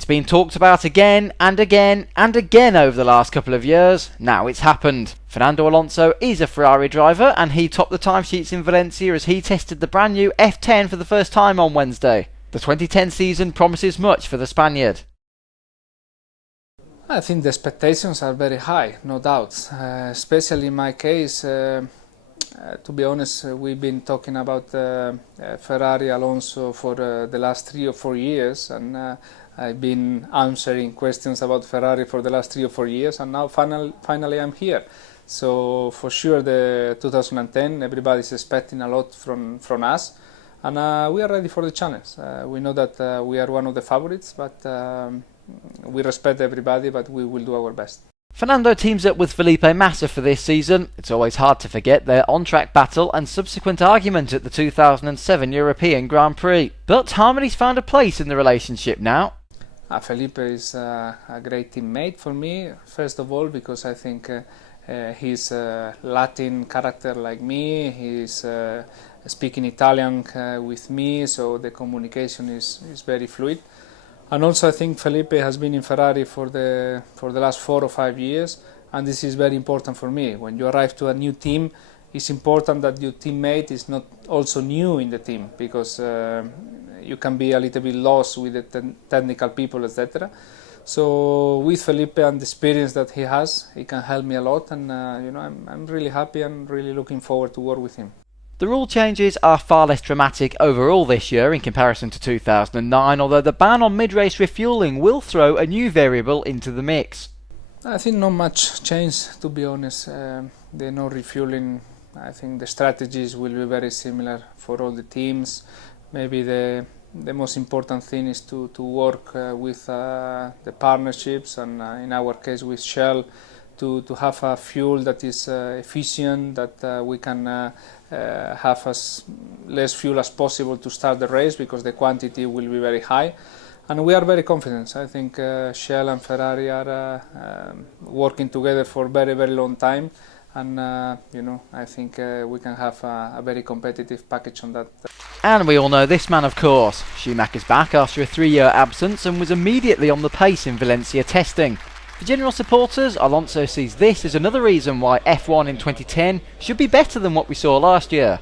It's been talked about again and again and again over the last couple of years. Now it's happened. Fernando Alonso is a Ferrari driver and he topped the timesheets in Valencia as he tested the brand new F10 for the first time on Wednesday. The 2010 season promises much for the Spaniard. I think the expectations are very high, no doubt. Especially in my case, to be honest, we've been talking about Ferrari Alonso for the last 3 or 4 years, and I've been answering questions about Ferrari for the last 3 or 4 years, and now finally I'm here. So for sure, the 2010, everybody's expecting a lot from us, and we are ready for the challenge. We know that we are one of the favorites, but we respect everybody, but we will do our best. Fernando teams up with Felipe Massa for this season. It's always hard to forget their on-track battle and subsequent argument at the 2007 European Grand Prix. But harmony's found a place in the relationship now. Felipe is a great teammate for me, first of all, because I think he's a Latin character like me. He's speaking Italian with me, so the communication is very fluid. And also I think Felipe has been in Ferrari for the last 4 or 5 years, and this is very important for me. When you arrive to a new team, it's important that your teammate is not also new in the team, because you can be a little bit lost with the technical people, etc. So with Felipe and the experience that he has, he can help me a lot, and I'm really happy and really looking forward to work with him. The rule changes are far less dramatic overall this year in comparison to 2009, although the ban on mid-race refuelling will throw a new variable into the mix. I think not much change, to be honest. The no refueling, I think the strategies will be very similar for all the teams. Maybe the most important thing is to work with the partnerships, and in our case with Shell, to have a fuel that is efficient, that we can have as less fuel as possible to start the race, because the quantity will be very high. And we are very confident. I think Shell and Ferrari are working together for a very, very long time, and I think we can have a very competitive package on that. And we all know this man, of course. Schumacher's back after a 3-year absence and was immediately on the pace in Valencia testing. For general supporters, Alonso sees this as another reason why F1 in 2010 should be better than what we saw last year.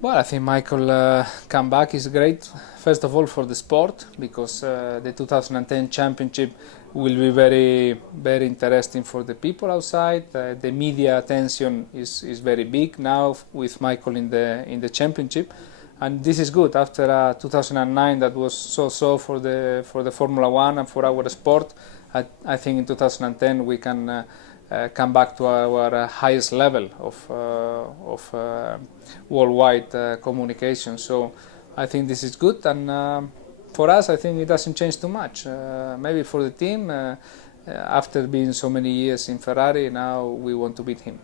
Well, I think Michael comeback is great, first of all for the sport, because the 2010 championship will be very, very interesting for the people outside. The media attention is very big now with Michael in the championship, and this is good after 2009 that was so for the Formula One and for our sport. I think in 2010 we can come back to our highest level of worldwide communication. So I think this is good, and for us I think it doesn't change too much. Maybe for the team, after being so many years in Ferrari, now we want to beat him.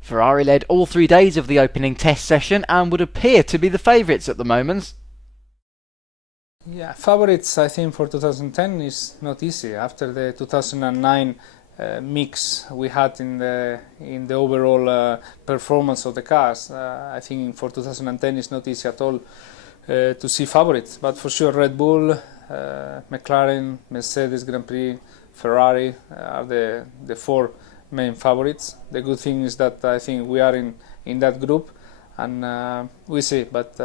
Ferrari led all 3 days of the opening test session and would appear to be the favourites at the moment. Yeah, favorites I think for 2010 is not easy. After the 2009 mix we had in the overall performance of the cars, I think for 2010 it's not easy at all to see favorites. But for sure Red Bull, McLaren, Mercedes Grand Prix, Ferrari are the 4 main favorites. The good thing is that I think we are in that group, and we see, but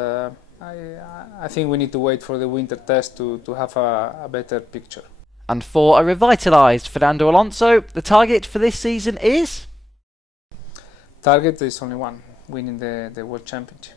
I think we need to wait for the winter test to have a better picture. And for a revitalised Fernando Alonso, the target for this season is? Target is only one: winning the World Championship.